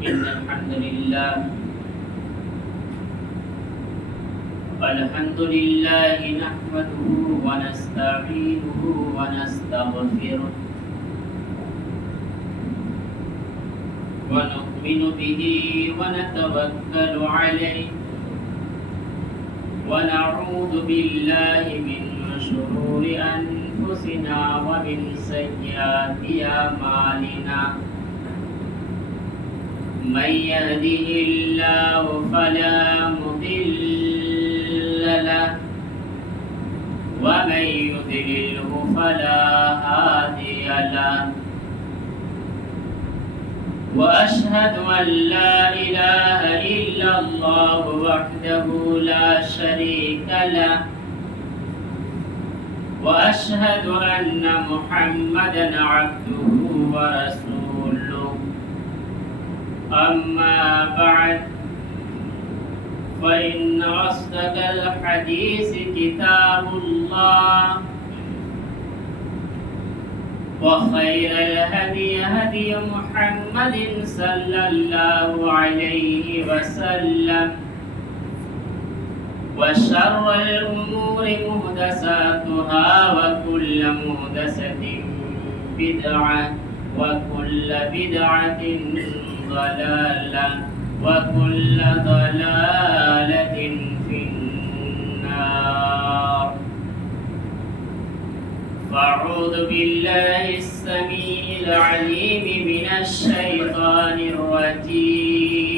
إن الحمد لله نحمده ونستعينه ونستغفره ونؤمن به ونتوكل عليه ونعوذ بالله من شرور أنفسنا ومن سيئات أعمالنا من يهده الله فلا مضل له ومن يضلله فلا هادي له وأشهد أن لا إله إلا الله وحده لا شريك له وأشهد أن محمدا عبده ورسوله أما بعد فإن أصدق الحديث كتاب الله وخير الهدي هدي محمد صلى الله عليه وسلم وشر الأمور محدثاتها وكل محدثة بدعة وكل بدعة ضلالة وكل ضلالة في النار فأعوذ بالله السميع العليم من الشيطان الرجيم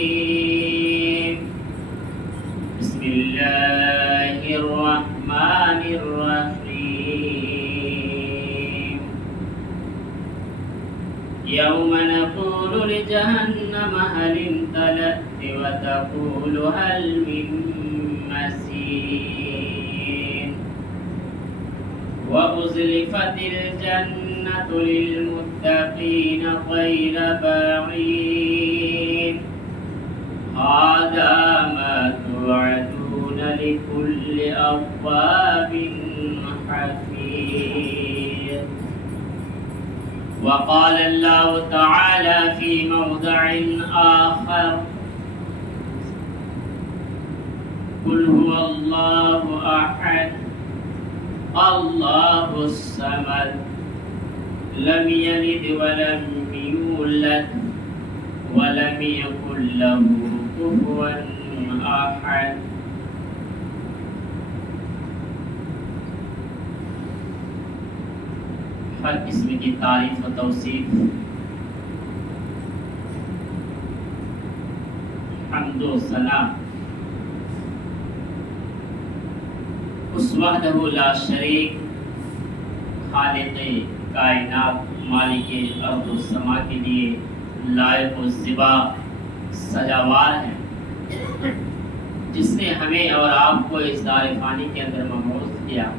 بسم الله الرحمن الرحيم يوم نقول لجهنم هل امتلأت وتقول هل من مزيد وأزلفت الجنة للمتقين غير بعيد هذا ما توعدون لكل أواب حفيظ وقال الله تعالى في موضع آخر قل هو الله أحد الله الصمد لم يلد ولم يولد ولم يكن له كفوا أحد ہر قسم کی تعریف و توصیف حمد و ثنا اس وحدہ لا شریک خالق کائنات مالک ارض و سما کے لیے لائق و زیبا سجاوار ہے جس نے ہمیں اور آپ کو اس دار فانی کے اندر مبعوث کیا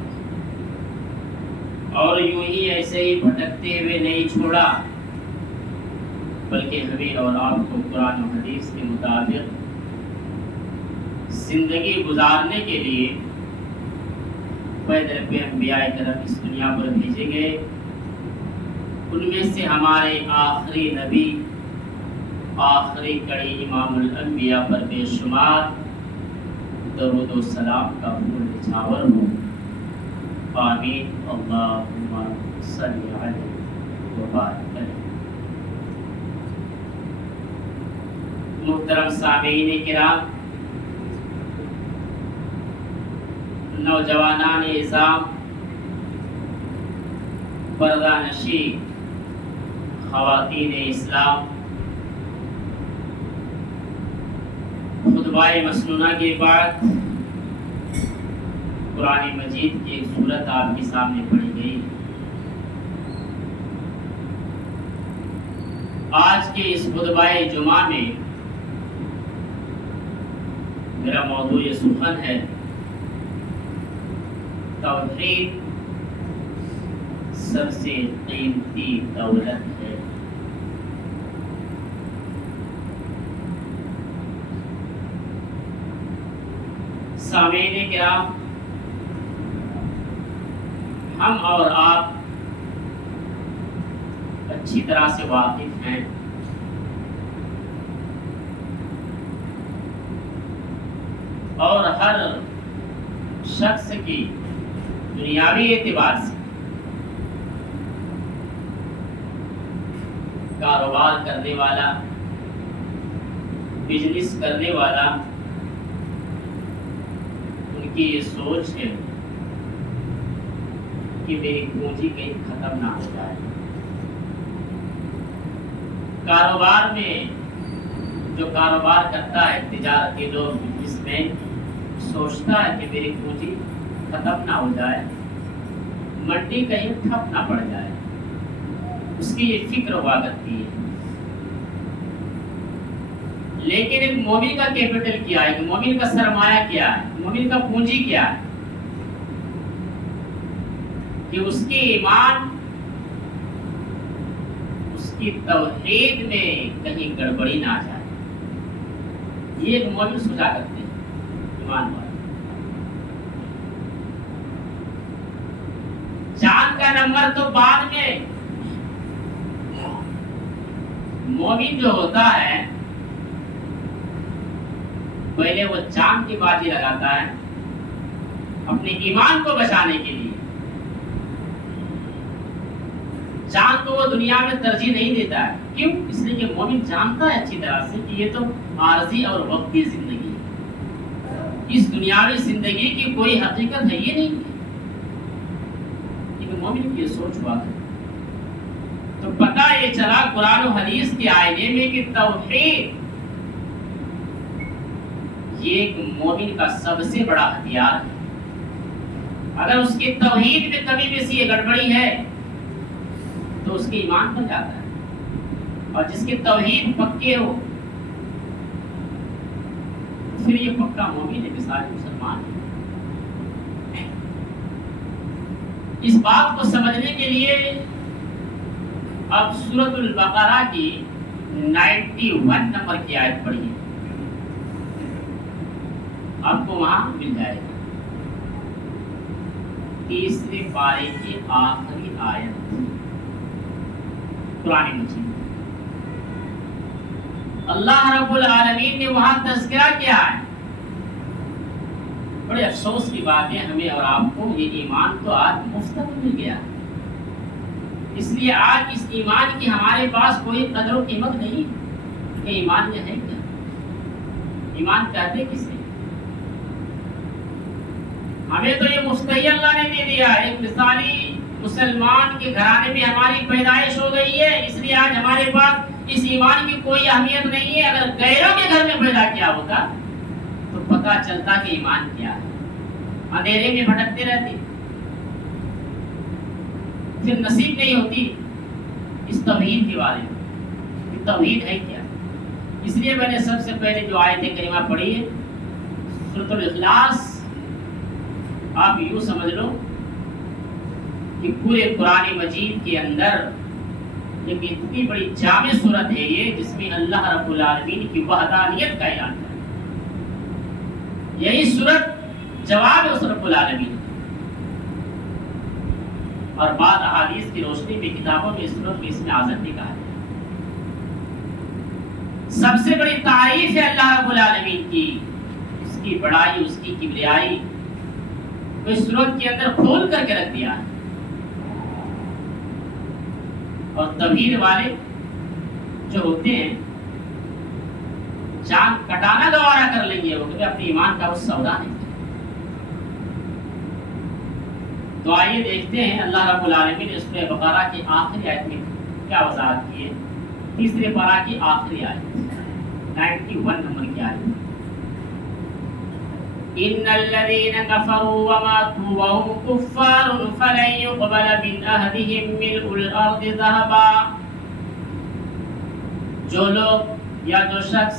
اور یوں ہی ایسے ہی بھٹکتے ہوئے نہیں چھوڑا بلکہ ہمیں اور آپ کو قرآن و حدیث کے مطابق زندگی گزارنے کے لیے پیدر پہ انبیاء کرام اس دنیا پر بھیجے گئے ان میں سے ہمارے آخری نبی آخری کڑی امام الانبیاء پر بے شمار درود و سلام کا پھول نچھاور ہو آمین اللہم صلی علیہ وبارک علیہ محترم سامعین کرام نوجوانان اعظام پردہ نشی خواتین اسلام خطبہ مسنونہ کے بعد قرآن مجید کی ایک صورت آپ کے سامنے پڑھی گئی آج کے اس خطبہ جمعہ میں میرا موضوع سخن ہے توحید سب سے قیمتی دولت ہے سامعین کرام ہم اور آپ اچھی طرح سے واقف ہیں اور ہر شخص کی دنیاوی اعتبار سے کاروبار کرنے والا، بزنس کرنے والا، ان کی یہ سوچ ہے کہ میری پونجی کہیں ختم نہ ہو جائے۔ کاروبار میں جو کاروبار کرتا ہے، تجارتی لوگ، بزنس مین سوچتا ہے کہ میری پونجی ختم نہ ہو جائے، منڈی کہیں ٹھپ نہ پڑ جائے، اس کی یہ فکر ہوا کرتی ہے۔ لیکن ایک مومن کا کیپٹل کیا ہے، ایک مومن کا سرمایہ کیا ہے، مومن کا پونجی کیا ہے کہ اس کی ایمان، اس کی توحید میں کہیں گڑبڑی نہ آ جائے۔ یہ ایک مومن سوچا کرتے ہیں، ایمان والے۔ چاند کا نمبر تو بعد میں، مومن جو ہوتا ہے پہلے وہ چاند کی بازی لگاتا ہے اپنے ایمان کو بچانے کے لیے۔ چاند کو وہ دنیا میں ترجیح نہیں دیتا ہے، کیوں؟ اس لیے کہ مومن جانتا ہے اچھی طرح سے کہ یہ تو عارضی اور وقتی زندگی ہے، اس دنیاوی زندگی کی کوئی حقیقت ہے یہ نہیں ہے۔ لیکن مومن کی یہ سوچ ہوا ہے تو پتہ یہ چلا قرآن و حدیث کے آئینے میں کہ توحید یہ ایک مومن کا سب سے بڑا ہتھیار ہے۔ اگر اس کی توحید میں کبھی بھی سی گڑبڑی ہے تو اس کے ایمان پر جاتا ہے، اور جس کی توحید پکے ہو پھر یہ پکا مومن ہے، مثال مسلمان ہے۔ اس بات کو سمجھنے کے لیے اب سورۃ البقرہ کی 91 نمبر کی آیت پڑھیے، آپ کو وہاں مل جائے گا۔ تیسرے پارے کی آخری آیت قرآن مجید۔ اللہ رب العالمین نے وہاں تذکرہ کیا ہے۔ بڑے افسوس کی بات ہے ہمیں اور آپ کو، یہ ایمان تو آج مفت میں مل گیا، اس لیے آج اس ایمان کی ہمارے پاس کوئی قدر و قیمت نہیں کہ ایمان یہ ہے کیا، ایمان کہتے کسے؟ ہمیں تو یہ مفت ہی اللہ نے دے دیا ہے۔ ایک مثالی مسلمان کے گھرانے میں ہماری پیدائش ہو گئی ہے، اس لیے آج ہمارے پاس اس ایمان کی کوئی اہمیت نہیں ہے۔ اگر غیروں کے گھر میں پیدا کیا ہوتا تو پتہ چلتا کہ ایمان کیا ہے، اندھیرے میں بھٹکتے رہتے، پھر نصیب نہیں ہوتی اس توحید کے بارے میں کہ توحید ہے کیا۔ اس لیے میں نے سب سے پہلے جو آیت کریمہ پڑھی ہے سورۃ الاخلاص، آپ یوں سمجھ لو کہ پورے قرآن مجید کے اندر ایک اتنی بڑی جامع صورت ہے یہ، جس میں اللہ رب العالمین کی وحدانیت کا اعلان ہے۔ یہی صورت جواب ہے اس رب العالمین، اور بعد احادیث کی روشنی میں کتابوں میں اس صورت میں اسم اعظم بھی کہا ہے۔ سب سے بڑی تعریف ہے اللہ رب العالمین کی، اس کی بڑائی، اس کی کبریائی کو اس صورت کے اندر کھول کر کے رکھ دیا ہے۔ اور توحید والے جو ہوتے ہیں جان کٹانا گوارا کر لیں گے وہ کہ اپنے ایمان کا وہ سودا نہیں۔ تو آئیے دیکھتے ہیں اللہ رب العالمین نے سورہ بقرہ کی آخری آیت میں کیا وضاحت کی ہے۔ تیسرے پارہ کی آخری آیت 91 نمبر کی آیت، ان الذين كفروا وماتوا وهم كفار فلن يقبل من احدهم ملء الارض ذهبا۔ جو لوگ یا جو شخص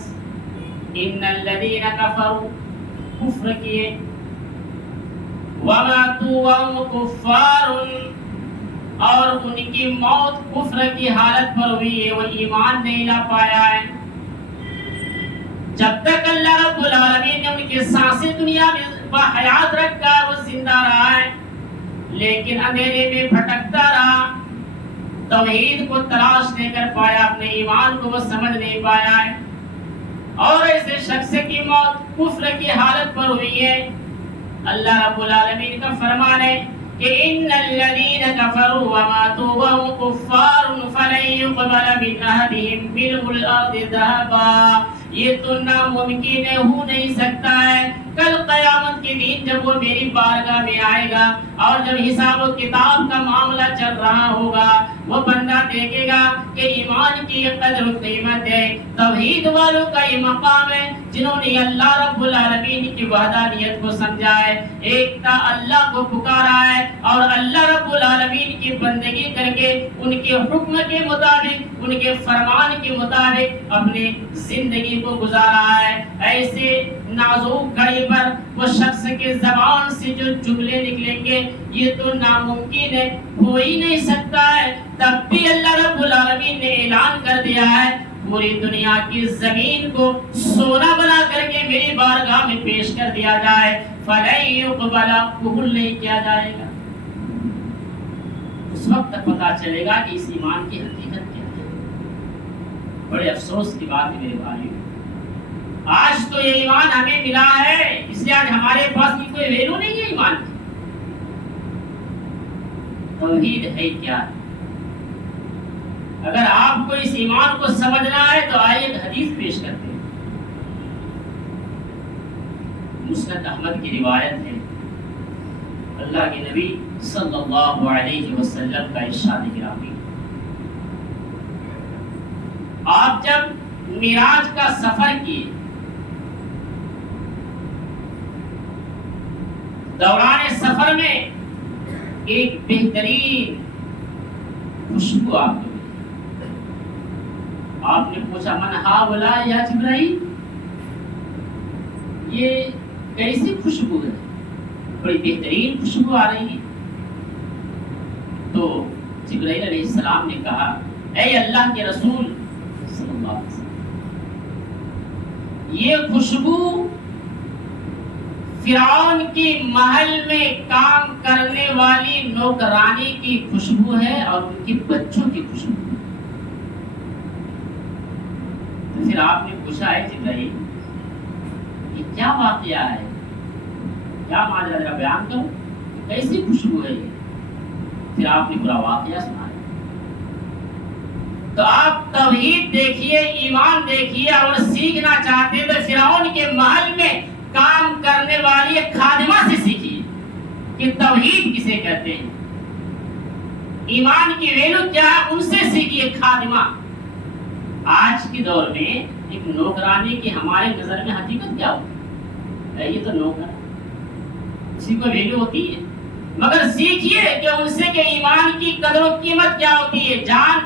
ان الذين كفروا کفر کیے، وماتوا وهم كفار اور ان کی موت کفر کی حالت پر ہوئی ہے، وہ ایمان نہیں لا پایا ہے۔ جب تک اللہ رب العالمین نے ان کی سانسیں دنیا میں بحیات رکھا، وہ زندہ رہا ہے، لیکن اندھیرے میں بھٹکتا رہا، توحید کو تلاش نہیں کر پایا، اپنے ایمان کو وہ سمجھ نہیں پایا ہے۔ اور ایسے شخص کی موت کفر کی حالت پر ہوئی ہے۔ اللہ رب العالمین کا فرمان ہے کہ ان الذین کفروا وماتوا وهم کفار فلن يقبل من احدهم ملء الارض ذهبا، یہ تو ناممکن ہو نہیں سکتا ہے۔ کل قیامت کے دن جب وہ میری بارگاہ میں آئے گا اور جب حساب و کتاب کا معاملہ چل رہا ہوگا، وہ بندہ دیکھے گا کہ ایمان کی یہ قدر و قیمت ہے، توحید والوں کا یہ مقام ہے جنہوں نے اللہ رب العالمین کی وحدانیت کو سمجھا ہے، ایک تا اللہ کو پکارا ہے اور اللہ رب العالمین کی بندگی کر کے ان کے حکم کے مطابق، ان کے فرمان کے مطابق اپنی زندگی کو گزارا ہے۔ ایسے نازک گھڑی پر وہ شخص کے زبان سے جو جملے نکلیں گے یہ تو ناممکن ہے، ہو ہی نہیں سکتا ہے، تب بھی اللہ رب العالمین نے اعلان کر دیا ہے پوری دنیا کی زمین کو سونا بنا کر کے میری بارگاہ میں پیش کر دیا جائے، فَلَن يُقْبَلَ، قبول نہیں کیا جائے گا۔ اس وقت تک پتا چلے گا کہ اس ایمان کی حقیقت کیا ہے۔ بڑے افسوس کی بات ہے میرے بھائیو، آج تو یہ ایمان ہمیں ملا ہے، اس لیے آج ہمارے پاس کی کوئی ویلو نہیں ہے ایمان کی۔ توحید ہے کیا؟ اگر آپ کو اس ایمان کو سمجھنا ہے تو آئیے ایک حدیث پیش کرتے ہیں۔ مسند احمد کی روایت ہے، اللہ کے نبی صلی اللہ علیہ وسلم کا ارشاد گرامی، آپ جب معراج کا سفر کیے، دوران سفر میں ایک بہترین خوشبو آپ کو ملی۔ آپ نے پوچھا من ہؤلاء یا جبرائیل، یہ کیسی خوشبو ہے؟ بڑی بہترین خوشبو آ رہی ہے۔ تو جبرائیل علیہ السلام نے کہا اے اللہ کے رسول صلی اللہ علیہ وسلم، یہ خوشبو فرعون کی محل میں کام کرنے والی نوکرانی کی خوشبو ہے اور ان کے بچوں کی خوشبو ہے۔ تو پھر آپ نے پوچھا ہے جبرائیل یہ کیا واقعہ ہے، کیا ماجرا، ذرا بیان کرو، کیسی خوشبو ہے یہ؟ پھر آپ نے پورا واقعہ سنایا۔ تو آپ توحید دیکھیے، ایمان دیکھیے، اور سیکھنا چاہتے ہیں تو فرعون کے محل میں کام کرنے والی ایک خادمہ سے سیکھیے کہ توحید کسے کہتے ہیں، ایمان کی ویلو کیا ہے، ان سے سیکھیے خادمہ۔ آج کے دور میں ایک نوکرانی کی ہمارے نظر میں حقیقت کیا ہوتی ہے؟ یہ تو نوکر، اسی کو ویلو ہوتی ہے، مگر سیکھیے کہ ان سے کہ ایمان کی قدر و قیمت کیا ہوتی ہے۔ جان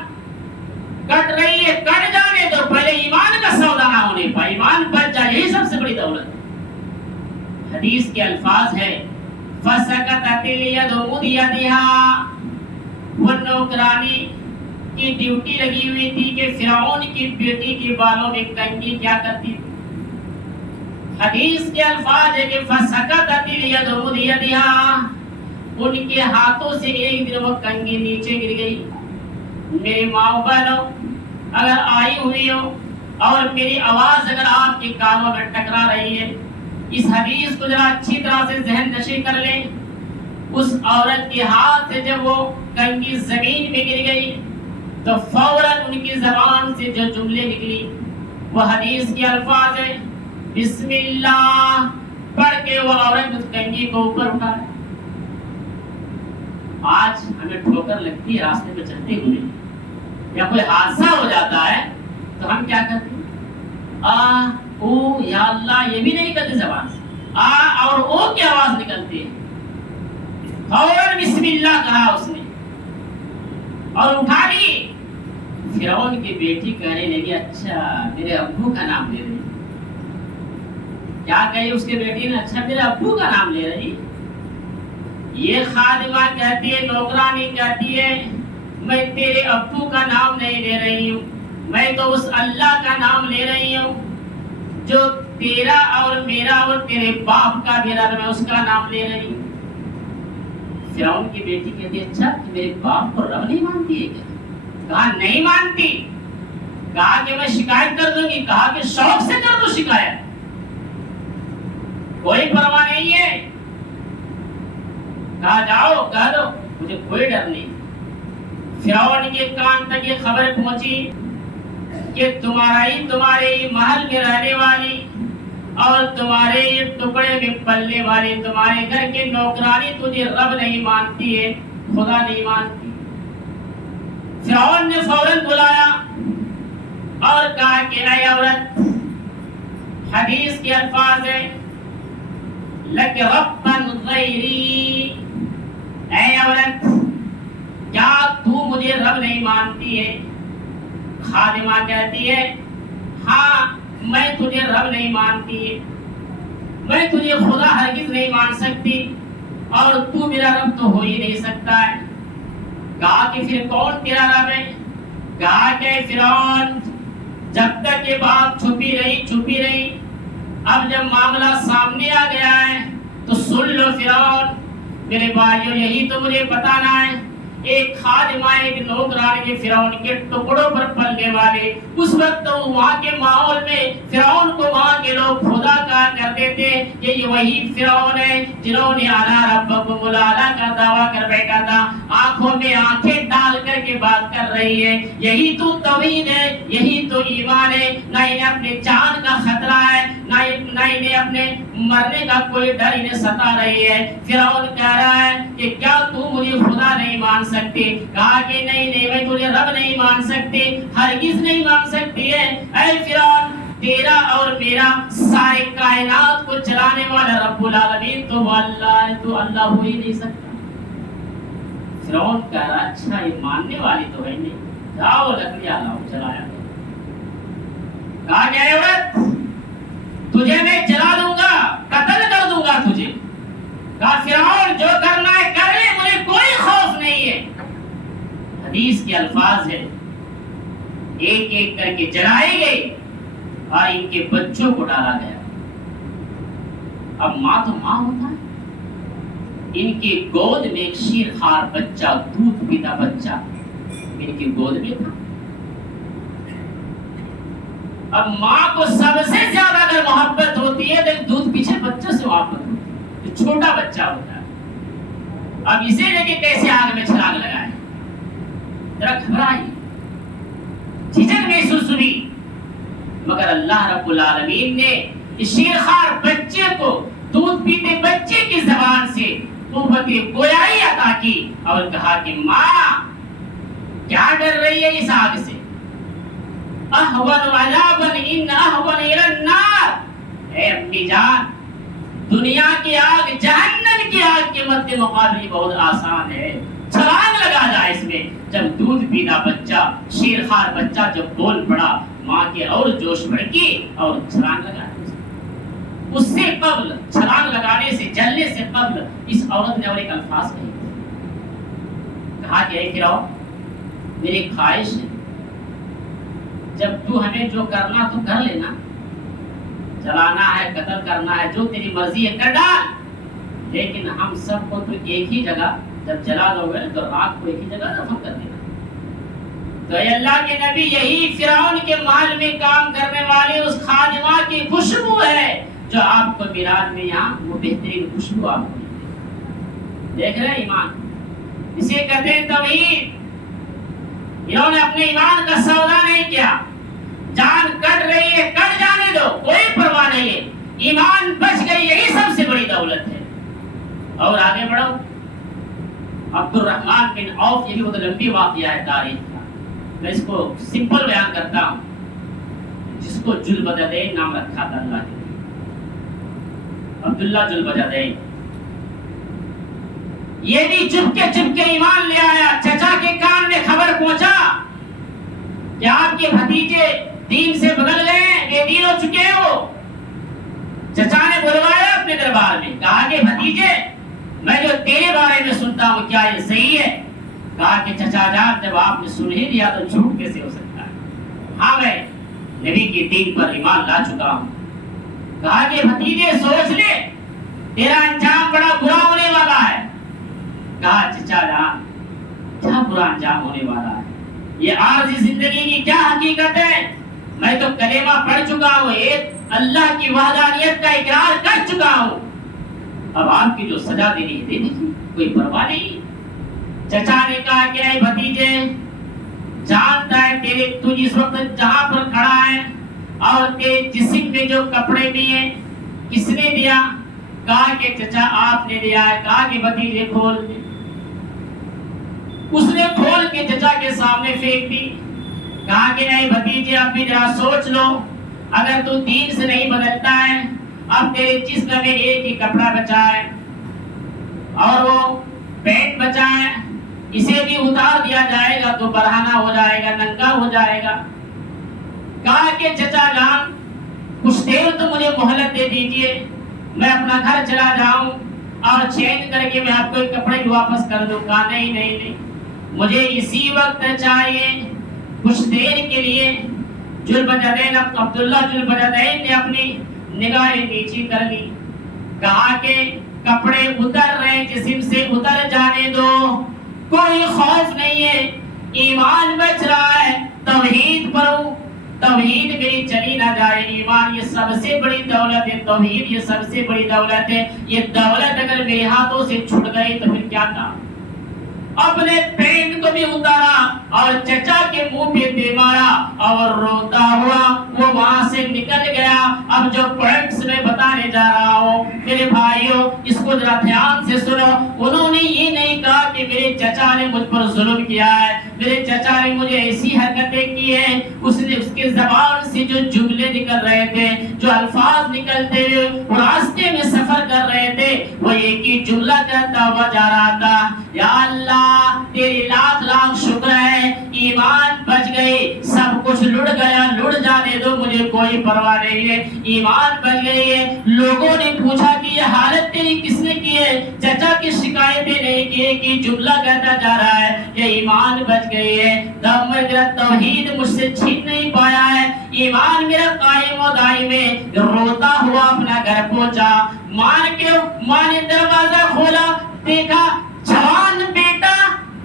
کٹ رہی ہے، کٹ جانے دو، پہلے ایمان کا سودا نہ ہونے پائے، ایمان بچ جائے، یہی سب سے بڑی دولت ہے۔ حدیث کے الفاظ ہے فَسَقَطَتِ الْيَدُ مُدْيَدِهَا، وہ نوکرانی کی ڈیوٹی لگی ہوئی تھی کہ فرعون کی بیٹی کے بالوں میں کنگھی کیا کرتی تھی۔ حدیث کے الفاظ ہے کہ فَسَقَطَتِ الْيَدُ مُدْيَدِهَا، ان کے ہاتھوں سے ایک دن وہ کنگھی نیچے گر گئی۔ میرے ماں بہنوں، اگر آئی ہوئی ہو اور میری آواز اگر آپ کے کانوں میں ٹکرا رہی ہے، اس حدیث کو ذرا اچھی طرح سے ذہن نشی کر لیں۔ اس عورت کے ہاتھ سے جب وہ کنگھی زمین میں گر گئی تو فوراً ان کی زبان سے جو جملے نکلی وہ حدیث کے الفاظ ہیں بسم اللہ پڑھ کے وہ عورت اس کنگھی کو اوپر اٹھائے۔ آج ہمیں ٹھوکر لگتی ہے راستے پہ چلتے ہوئے یا کوئی حادثہ ہو جاتا ہے تو ہم کیا کرتے ہیں؟ او یا اللہ، یہ بھی نہیں نکلتے زبان سے، اور او کی آواز نکلتی ہے۔ فوراً بسم اللہ کہا اس نے اور اٹھا لی۔ فرعون کی بیٹی کہنے لگی اچھا میرے ابو کا نام لے رہی، کیا کہی اس کے بیٹی نے؟ اچھا میرے ابو کا نام لے رہی۔ یہ خادمہ کہتی ہے، نوکرانی کہتی ہے میں تیرے ابو کا نام نہیں لے رہی ہوں، میں تو اس اللہ کا نام لے رہی ہوں جو تیرا اور میرا اور تیرے باپ کا بھی رب، میں اس کا نام لے رہی ہوں۔ فرعون کی بیٹی کہتی ہے اچھا کہ میرے باپ کو رب نہیں مانتی ہے کیا؟ کہا نہیں مانتی، کہا کہ میں شکایت کر دوں گی. کہا کہ شوق سے کر دو شکایت, کوئی پرواہ نہیں ہے. کہا جاؤ کہہ دو, مجھے کوئی ڈر نہیں. فرعون کے کان تک یہ خبر پہنچی کہ تمہارے محل میں رہنے والی اور تمہارے ٹکڑے میں پلنے والی تمہارے گھر کے نوکرانی تجھے رب نہیں مانتی ہے, خدا نہیں مانتی. فرعون نے فوراً بلایا اور کہا کہ اے عورت, حدیث کے الفاظ ہیں لک ربا غیری, اے عورت کیا تو مجھے رب نہیں مانتی ہے؟ خادمہ کہتی ہے ہاں میں تجھے رب نہیں مانتی ہے, میں تجھے خدا ہرگز نہیں مان سکتی اور تو میرا رب تو ہو ہی نہیں سکتا ہے. کہا کہ پھر کون تیرا رب ہے؟ کہا کہ فرعون. جب تک یہ بات چھپی رہی, اب جب معاملہ سامنے آ گیا ہے تو سن لو فرعون. میرے بھائیوں یہی تو مجھے بتانا ہے, ایک خادمہ ایک نوکرانی فرعون کے ٹکڑوں پر پلنے والے. اس وقت تو وہاں کے ماحول میں فرعون کو وہاں کے لوگ خدا کہا کرتے تھے کہ یہ وہی فرعون ہے جنہوں نے انا ربکم الاعلی کا دعویٰ کر بیٹھا تھا. آنکھوں میں آنکھیں ڈال کر کے بات کر رہی ہے. یہی تو توحید ہے, یہی تو ایمان ہے. نہ انہیں اپنے جان کا خطرہ ہے, نہ انہیں اپنے مرنے کا کوئی ڈر انہیں ستا رہی ہے. فرعون کہہ رہا ہے کہ کیا تو مجھے خدا نہیں مان سکتی؟ کہا کہ نہیں میں تجھے رب نہیں مان سکتی, ہرگز نہیں مان سکتی ہے. اے فرعون, تیرا اور میرا سارے کائنات کو چلانے والا رب العالمین تو اللہ ہے, تو اللہ ہو ہی نہیں سکتا. فرعون کہہ رہا اچھا یہ ماننے والی تو ہے نہیں, جاؤ لکڑیاں لاؤ. چلایا. کہا کہ اے عورت تجھے میں جلا دوں گا, قتل کر دوں گا تجھے. کہا فرعون جو کرنا ہے کر لے, مجھے کوئی خوف نہیں ہے. حدیث کے الفاظ ہے ایک ایک کر کے جلائے گئے اور ان کے بچوں کو ڈالا گیا. اب ماں تو ماں ہوتا ہے, ان کے گود میں ایک شیرخوار بچہ, دودھ پیتا بچہ ان کی گود میں تھا. اب ماں کو سب سے زیادہ اگر محبت ہوتی ہے تو دودھ پیچھے بچوں سے محبت ہوتی ہے, جو چھوٹا بچہ ہوتا ہے. اب اسے لے کے کیسے آگ میں چھلانگ لگائے, ذرا گھبرائی, جھجک محسوس ہوئی. مگر اللہ رب العالمین نے اس شیرخوار بچے کو دودھ پیتے بچے کی زبان سے قوت گویائی عطا کی اور کہا کہ ماں کیا ڈر رہی ہے اس آگ سے؟ احون عذابا ان احون الى النار, اے امی جان دنیا کی آگ جہنم کی آگ کے مد مقابل بہت آسان ہے, چھلانگ لگا جائے اس میں. جب دودھ پینا بچہ شیرخوار بچہ جب بول پڑا, ماں کے اور جوش بھڑکی اور چھلانگ لگا. اس سے قبل چھلانگ لگانے سے جلنے سے قبل اس عورت نے اور ایک الفاظ کہی, کہا کہ اے فرعون میری خواہش ہے جب تو ہمیں جو کرنا تو کر لینا, جلانا ہے قتل کرنا ہے جو تیری مرضی ہے کر ڈال, لیکن ہم سب کو تو ایک ہی جگہ جب جلا دو گے تو رات کو ایک ہی جگہ دفن کر دینا. تو اے اللہ کے نبی یہی فرعون کے محل میں کام کرنے والی اس خادمہ کی خوشبو ہے جو آپ کو میراث میں یہاں وہ بہترین خوشبو آپ کو دیکھ رہے ہیں. ایمان اسے کہتے ہیں توحید. انہوں نے اپنے ایمان کا سودا نہیں کیا, جان کٹ رہی ہے کٹ جانے دو, کوئی پرواہ نہیں ہے, ایمان بچ گئی یہی سب سے بڑی دولت ہے. اور آگے بڑھو. عبد الرحمن بن عوف, یہ بھی بہت لمبی واقعہ ہے تاریخ کا, میں اس کو سمپل بیان کرتا ہوں. جس کو ذوالبجدین نام رکھا تھا اللہ نے, عبداللہ ذوالبجدین, یہ بھی چپکے ایمان لے آیا. چچا کے کان میں خبر پہنچا کہ آپ کے بھتیجے دین سے بدل گئے, بے دین ہو چکے ہو. چچا نے بلوایا اپنے دربار میں, کہا کہ بھتیجے میں جو تیرے بارے میں سنتا ہوں کیا یہ صحیح ہے؟ کہا کہ چچا جان جب آپ نے سن ہی لیا تو جھوٹ کیسے ہو سکتا ہے؟ ہاں میں نبی کے دین پر ایمان لا چکا ہوں. کہا کہ بھتیجے سوچ لے تیرا انجام بڑا برا ہونے والا ہے. کہا چچا جان کیا برا انجام ہونے والا ہے؟ یہ عارضی زندگی کی کیا حقیقت ہے؟ میں تو کلمہ پڑھ چکا ہوں، ایک اللہ کی وحدانیت کا اقرار کر چکا ہوں، اب آپ کی جو سزا دینی ہے دے دیجیے، کوئی پرواہ نہیں۔ چچا نے کہا کہ اے بھتیجے، جانتا ہے تو جس وقت جہاں پر کھڑا ہے اور تیرے جسم میں جو کپڑے بھی ہیں کس نے دیا؟ کہا کہ چچا آپ نے دیا ہے۔ کہا کہ بھتیجے کھول دے۔ اس نے کھول کے چچا کے سامنے پھینک دی۔ کہا کہ اے بھتیجے اب بھی ذرا سوچ لو، اگر تو دین سے نہیں بدلتا ہے، اب تیرے جسم میں ایک ہی کپڑا بچا ہے اور وہ پینٹ بچا ہے، اسے بھی اتار دیا جائے گا تو برہنہ ہو جائے گا، ننگا ہو جائے گا۔ کہا کہ چچا جان کچھ دیر تو مجھے مہلت دے دیجئے، میں اپنا گھر چلا جاؤں اور چینج کر کے میں آپ کو کپڑے بھی واپس کر دوں۔ کہا نہیں نہیں نہیں، مجھے اسی وقت چاہیے۔ کچھ دیر کے لیے جلبجدین عبداللہ جلبجدین نے اپنی نگاہیں نیچی کر لی۔ کہا کہ کپڑے اتر رہے، جسم سے اتر جانے دو، کوئی خوف نہیں ہے، ایمان بچ رہا ہے، توحید پڑھو، توحید میری چلی نہ جائے۔ ایمان یہ سب سے بڑی دولت ہے، توحید یہ سب سے بڑی دولت ہے، یہ دولت اگر میرے ہاتھوں سے چھٹ گئی تو پھر کیا کام۔ اپنے پینٹ کو بھی اتارا اور چچا کے منہ پہ دے مارا اور روتا ہوا وہ وہاں سے نکل گیا۔ اب جو پوائنٹس میں بتانے جا رہا ہوں میرے بھائیوں، اس کو ذرا دھیان سے سنو۔ انہوں نے یہ نہیں کہا کہ میرے چچا نے مجھ پر ظلم کیا ہے، میرے چچا نے مجھے ایسی حرکتیں کی ہیں۔ اس کے زبان سے جو جملے نکل رہے تھے، جو الفاظ نکلتے ہوئے راستے میں سفر کر رہے تھے، وہ ایک ہی جملہ کہتا ہوا جا رہا تھا، یا اللہ تیری لاکھ لاکھ شکر ہے، ایمان بچ گئی، سب کچھ لڑ گیا، لڑ جانے دو، مجھے کوئی پرواہ نہیں ہے، ایمان بچ گئی ہے۔ لوگوں نے پوچھا کہ یہ حالت تیری کس نے کی ہے؟ چچا کی شکایتیں نہیں کی کہ جملہ کہتا جا رہا ہے کہ ایمان بچ گئی ہے، میرا توحید مجھ سے چھین نہیں پایا ہے، ایمان میرا قائم و دائم ہے۔ روتا ہوا اپنا گھر پہنچا، ماں نے دروازہ کھولا، دیکھا جوان بیٹا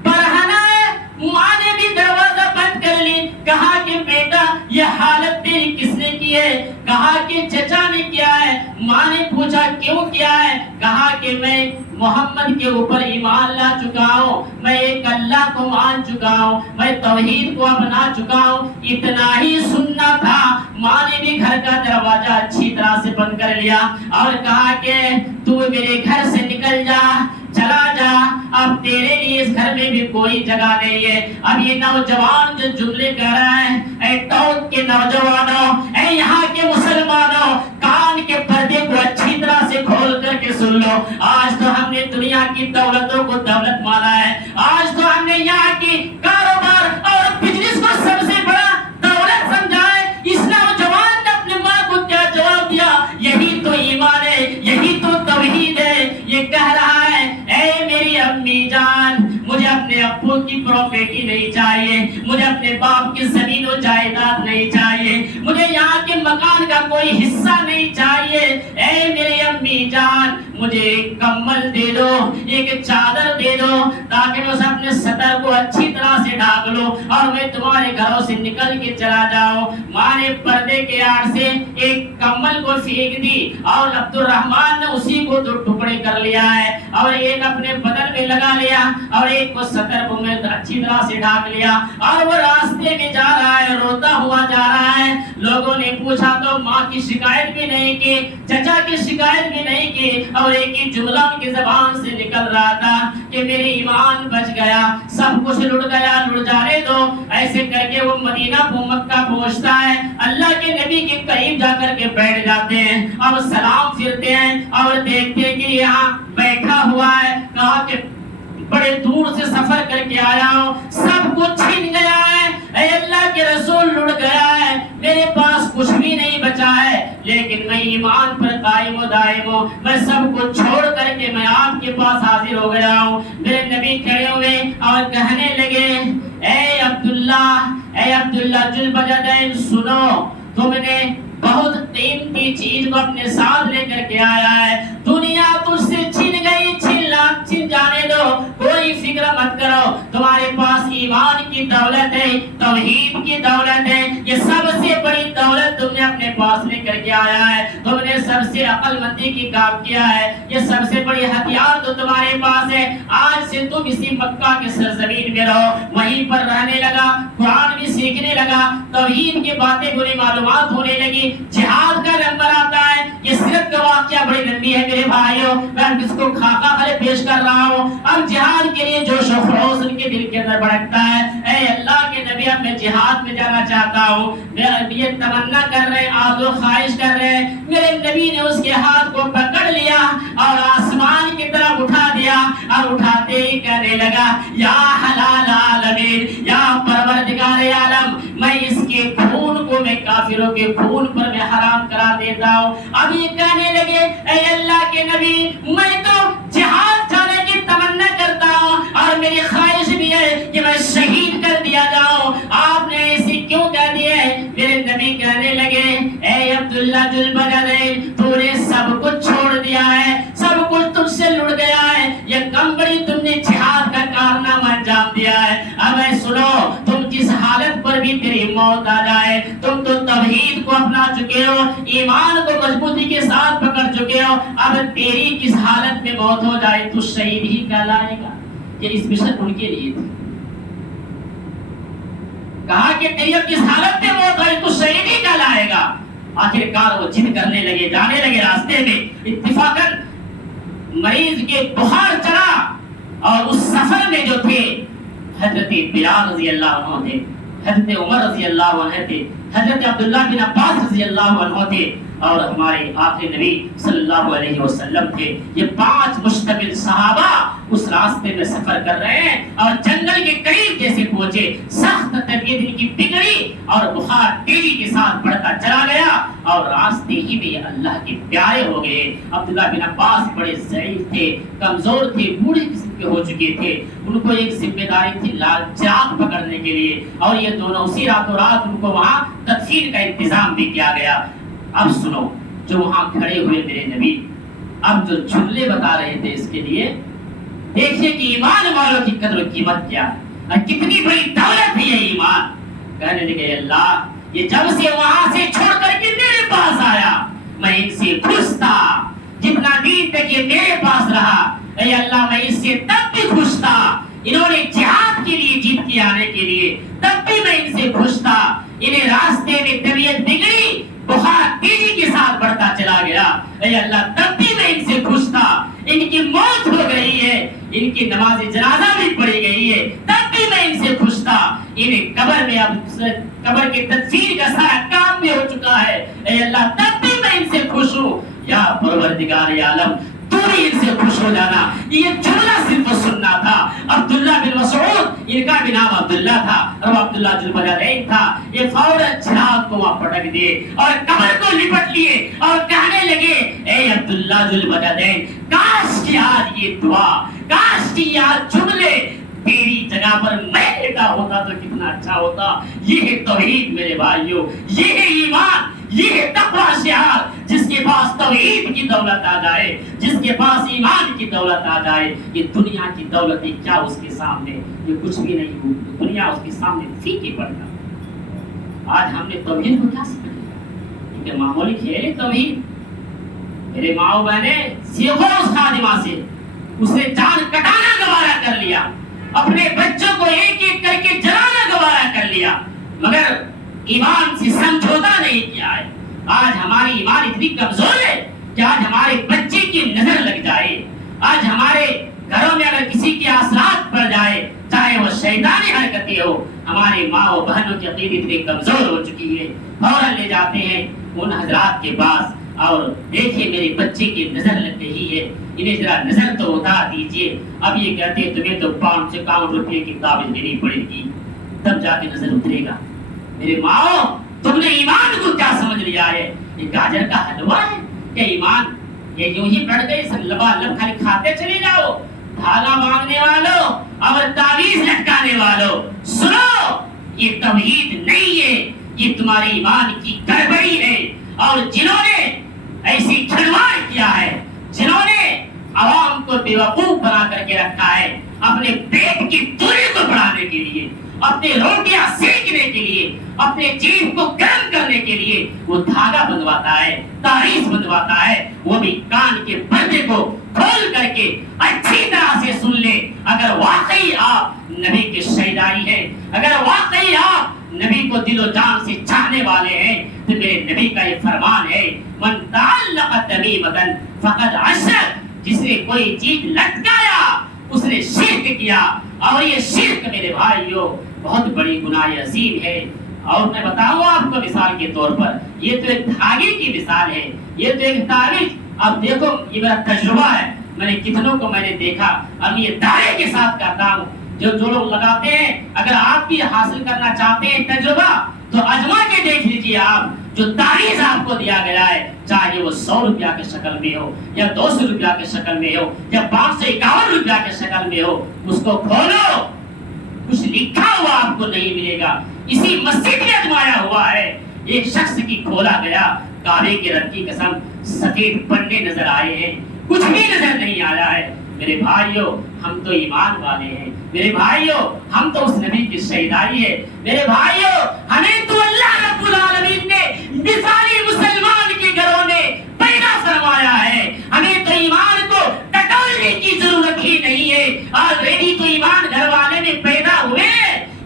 برہنہ ہے، ماں نے بھی دروازہ بند کر لی۔ کہا کہ بیٹا یہ حالت تیری کس نے کی ہے؟ کہا کہ چچا نے کیا ہے۔ ماں نے پوچھا کیوں کیا ہے؟ کہا کہ میں محمد کے اوپر ایمان لا چکا ہوں، میں ایک اللہ کو مان چکا ہوں، میں توحید کو اپنا چکا ہوں۔ اتنا ہی سننا تھا، ماں نے بھی گھر کا دروازہ اچھی طرح سے بند کر لیا اور کہا کہ تو میرے گھر سے نکل جا، چلا جا، اب تیرے لیے اس گھر میں بھی کوئی جگہ نہیں ہے۔ اب یہ نوجوان جو جملے کہہ رہا ہے، اے ٹاؤن کے نوجوانوں، اے یہاں کے مسلمانوں، کان کے پردے کو اچھی طرح سے کھول کر کے سن لو۔ آج تو ہم نے دنیا کی دولتوں کو دولت مانا ہے، آج تو ہم نے یہاں کی کاروبار اور بزنس کو سب سے بڑا دولت سمجھا ہے۔ اس نوجوان نے اپنے ماں کو کیا جواب دیا؟ یہی تو ایمان ہے، یہی تو توحید ہے۔ یہ کہہ رہا ہے اے میری امی جان، مجھے اپنے ابو کی پراپرٹی نہیں چاہیے، مجھے اپنے باپ کی زمین و جائیداد نہیں چاہیے، مجھے یہاں کے مکان کا کوئی حصہ نہیں چاہیے۔ اے میری امی جان مجھے ایک کمبل دے دو، ایک چادر دے دو تاکہ میں اسے اپنے سطر کو اچھی طرح سے ڈھانپ لوں اور میں تمہارے گھروں سے نکل کے چلا جاؤں۔ ماں نے پردے کے آڑ سے ایک کمبل کو پھینک دی اور عبد الرحمن نے اسی کو دو ٹکڑے کر لیا ہے اور ایک اپنے بدن میں لگا لیا اور ایک کو سطر کو میں اچھی طرح سے ڈھانپ لیا اور وہ راستے میں جا رہا ہے، روتا ہوا جا رہا ہے۔ لوگوں نے پوچھا تو ماں کی شکایت بھی نہیں کی، چچا کی شکایت بھی نہیں کی اور ایک ہی جملہ ان کی زبان سے نکل رہا تھا کہ میرے ایمان بچ گیا، سب کچھ لٹ گیا، لٹ جانے دو۔ ایسے کر کے وہ مدینہ مکہ پہنچتا ہے، اللہ کے نبی کے قریب جا کر کے بیٹھ جاتے ہیں اور سلام پھرتے ہیں اور دیکھتے ہیں کہ یہاں بیٹھا ہوا ہے۔ کہا کہ بڑے دور سے سفر کر کے آیا ہوں، سب کچھ چھن گیا ہے، اے اللہ کے رسول لٹ گیا ہے، میرے پاس کچھ بھی نہیں بچا ہے، لیکن میں ایمان پر قائم و دائم ہوں، میں سب کچھ چھوڑ کر کے میں آپ کے پاس حاضر ہو گیا ہوں۔ میرے نبی کھڑے ہوئے اور کہنے لگے اے عبداللہ جلبجدین سنو، تم نے بہت قیمتی چیز کو اپنے ساتھ لے کر کے آیا ہے، دنیا تجھ سے چھن گئی، چھن جانے دو، کوئی فکر مت کرو، تمہارے پاس ایمان کی دولت ہے، توحید کی دولت ہے، یہ سب سے بڑی دولت تم نے اپنے پاس لے کر کے آیا ہے، تم نے سب سے عقل مندی کی کام کیا ہے، یہ سب سے بڑی ہتھیار تو تمہارے پاس ہے۔ آج سے تم اسی مکہ کے سرزمین میں رہو، وہیں پر رہنے لگا، قرآن بھی سیکھنے لگا، توحید کی باتیں بڑی معلومات ہونے لگی، جہاد کا نمبر آتا ہے۔ یہ سیرت کا واقعہ بڑی لمبی ہے میرے بھائیوں، میں اس کو خاکہ خالے پیش کر رہا ہوں۔ اب جہاد کے لیے جوش و خروش ان کے دل کے اندر بڑھتا ہے، اے اللہ کے نبی اب میں جہاد میں جانا چاہتا ہوں۔ یہ تمنا کر رہے ہیں، آرزو خواہش کر رہے ہیں، میرے نبی نے اس کے ہاتھ کو پکڑ لیا اور آسمان کی طرف اٹھا دیا، اور اٹھاتے ہی کہنے لگا یا حلال عالمین، یا پروردگار عالم، میں اس کے خون کو میں کافروں کے خون پر میں حرام کرا دیتا ہوں۔ اب یہ کہنے لگے اے اللہ کے نبی میں تو جہاد جانے کی تمنا کرتا ہوں اور میری خواہش بھی ہے کہ میں شہید کر دیا جاؤں، آپ نے ایسی کیوں کہہ دیا ہے؟ میرے نبی کہنے لگے اے عبداللہ ذو البجلین، تو نے سب کچھ چھوڑ دیا ہے، سب کچھ تم سے لٹ گیا ہے، یہ کم بڑی تم نے جہاد کا کارنامہ انجام دیا ہے۔ اب اے سنو، تم جس حالت پر بھی تیری موت آ جائے، تم تو توحید کو اپنا چکے ہو، ایمان کو مضبوطی کے ساتھ پکڑ چکے ہو، اب تیری کس حالت میں موت ہو جائے تو شہید ہی کہلائے گا۔ یہ اس مشن ان کے لیے تھی، کہا کہ تیری کس حالت میں موت آئے تو شہید ہی کہلائے گا۔ آخر کار وہ جد کرنے لگے، جانے لگے راستے میں، اتفاقاً مریض کے بخار چڑھا، اور اس سفر میں جو تھے حضرت بلال رضی اللہ عنہ تھے، حضرت عمر رضی اللہ عنہ تھے، حضرت عبداللہ بن عباس رضی اللہ عنہ تھے، اور ہمارے آخری نبی صلی اللہ علیہ وسلم تھے۔ یہ 5 مشتمل صحابہ اس راستے میں سفر کر رہے ہیں، اور جنگل کے قریب جیسے پہنچے، سخت طبیعت ان کی بگڑی اور بخار تیزی کے ساتھ بڑھتا چلا گیا، اور راستے ہی میں اللہ کے پیارے ہو گئے۔ عبداللہ بن عباس بڑے ضعیف تھے، کمزور تھے، بوڑھے قسم کے ہو چکے تھے، ان کو ایک ذمہ داری تھی لال چراغ پکڑنے کے لیے، اور یہ دونوں اسی راتوں رات ان کو وہاں تدفین کا انتظام بھی کیا گیا۔ اب سنو، جو وہاں کھڑے ہوئے میرے نبی اب جو جملے بتا رہے تھے اس کے لیے، دیکھیے کہ ایمان والوں کی قدر و قیمت کیا ہے اور کتنی بڑی دولت ہے یہ ایمان۔ کہنے لگے اللہ، یہ جب سے وہاں سے چھوڑ کر کے میرے پاس آیا، میں ان سے خوش تھا، جتنا دن تک یہ میرے پاس رہا، اے اللہ میں اس سے تب بھی خوش تھا، انہوں نے جہاد کے لیے جیت کے آنے کے لیے تب بھی میں ان سے خوش تھا، انہیں راستے میں طبیعت بگڑی، بخار تیزی کے ساتھ بڑھتا چلا گیا، اے اللہ تب بھی میں ان سے خوش تھا، ان کی موت ہو گئی ہے، ان کی نماز جنازہ بھی پڑھی گئی ہے، تب بھی میں ان سے خوش تھا، انہیں قبر میں اب قبر کے تدفین کا سارا کام بھی ہو چکا ہے، اے اللہ تب بھی میں ان سے خوش ہوں، یا پروردگار عالم تو بھی ان سے خوش ہو جانا۔ یہ جملہ صرف سننا تھا۔ عبداللہ بن مسعود، ان کا بھی نام عبداللہ تھا، اور عبداللہ ذو البجلین تھا، یہ فوراً چراغ کو وہاں پٹک دیے اور قبر کو لپٹ لیے اور کہنے لگے اے عبداللہ ذو البجلین، کاش کہ آج یہ دعا، کاش کہ یہ آج جملے تیری جگہ پر میں بیٹھا ہوتا تو کتنا اچھا ہوتا۔ یہ ہے توحید میرے بھائیوں، یہ ہے ایمان، یہ ہے تقویٰ شعار۔ جس کے پاس توحید کی دولت آ جائے، جس کے پاس ایمان کی دولت آ جائے، یہ دنیا کی دولت کیا اس کے سامنے، یہ کچھ بھی نہیں ہو، دنیا اس کے سامنے پھیکی پڑ جائے۔ آج ہم نے توحید کو کیا سمجھ لیا؟ یہ معمولی کھیل ہے توحید۔ میرے ماں بہنیں سیکھو اس خادمہ سے، اس نے جان کٹانا گوارا کر لیا، اپنے بچوں کو ایک ایک کر کے جلانا گوارا کر لیا، مگر ایمان سے سمجھوتا نہیں کیا ہے۔ آج ہماری ایمان اتنی کمزور ہے کہ آج ہمارے بچے کی نظر لگ جائے، آج ہمارے گھروں میں اگر کسی کے اثرات پڑ جائے، چاہے وہ شیطانی حرکتیں ہو، ہمارے ماں و بہنوں کی عقیدت اتنی کمزور ہو چکی ہے، فوراً لے جاتے ہیں ان حضرات کے پاس، اور دیکھیے میرے بچے کی نظر لگ رہی ہے، انہیں ذرا نظر تو اتار دیجئے۔ اب یہ کہتے ہیں تمہیں تو 551 روپے کی تعویذ دینی پڑے گی، تب جا کے نظر اترے گا۔ میرے ماں، تم نے ایمان کو کیا سمجھ لیا ہے؟ یہ گاجر کا حلوہ ہے کہ ایمان؟ یہ یوں ہی بڑھ گئے، سب لبالب خالی کھاتے چلے جاؤ۔ دھاگا مانگنے والوں اور تعویذ لٹکانے والوں، سنو، یہ توحید نہیں ہے، یہ تمہاری ایمان کی گڑبڑی ہے۔ اور جنہوں نے ایسی کھلواڑ کیا ہے، جنہوں نے عوام کو بیوقوف بنا کر کے رکھا ہے، اپنے پیٹ کی دوری کو بڑھانے کے لیے، اپنے روٹیاں سینکنے اپنے جیب کو گرم کرنے کے لیے وہ دھاگا بندھواتا ہے، تعویذ بندھواتا ہے، وہ بھی کان کے پردے کو کھول کر کے اچھی طرح سے سن لے۔ اگر واقعی آپ نبی کے شیدائی ہیں، اگر واقعی آپ نبی کو دل و جان سے چاہنے والے ہیں، تو میرے نبی کا یہ فرمان ہے، من تعلق تمیمۃ فقد اشرک، جس نے کوئی چیز لٹکایا اس نے شرک کیا، اور یہ شرک میرے بھائیوں بہت بڑی گناہ عظیم ہے۔ اور میں بتاؤں آپ کو مثال کے طور پر، یہ تو ایک دھاگے کی مثال ہے، یہ تو ایک تعویذ۔ اب دیکھو یہ میرا تجربہ ہے، میں نے کتنوں کو میں نے دیکھا، اب یہ دائرے کے ساتھ کرتا ہوں، جو لوگ لگاتے ہیں۔ اگر آپ بھی حاصل کرنا چاہتے ہیں تجربہ تو آزما کے دیکھ لیجیے، آپ جو تعویذ آپ کو دیا گیا ہے، چاہے وہ 100 روپیہ کی شکل میں ہو یا 200 روپیہ کی شکل میں ہو یا 551 روپیہ کی شکل میں ہو، اس کو کھولو، کچھ لکھا ہوا آپ کو نہیں ملے گا۔ اسی مسجد میں آزمایا ہوا ہے، ایک شخص کی کھولا گیا، کعبے کے رب کی قسم سفید پنڈے نظر آئے ہیں، کچھ بھی نظر نہیں آیا ہے۔ میرے بھائیوں ہم تو ایمان والے ہیں، میرے بھائیوں ہم تو اس نبی کی شہیدائی ہے، میرے بھائیوں ہمیں تو اللہ رب العالمین نے مثالی مسلمان کے گھروں میں پیدا فرمایا ہے، ہمیں تو ایمان کو ٹٹولنے کی ضرورت ہی نہیں ہے۔ آلریڈی تو ایمان گھر والے میں پیدا ہوئے،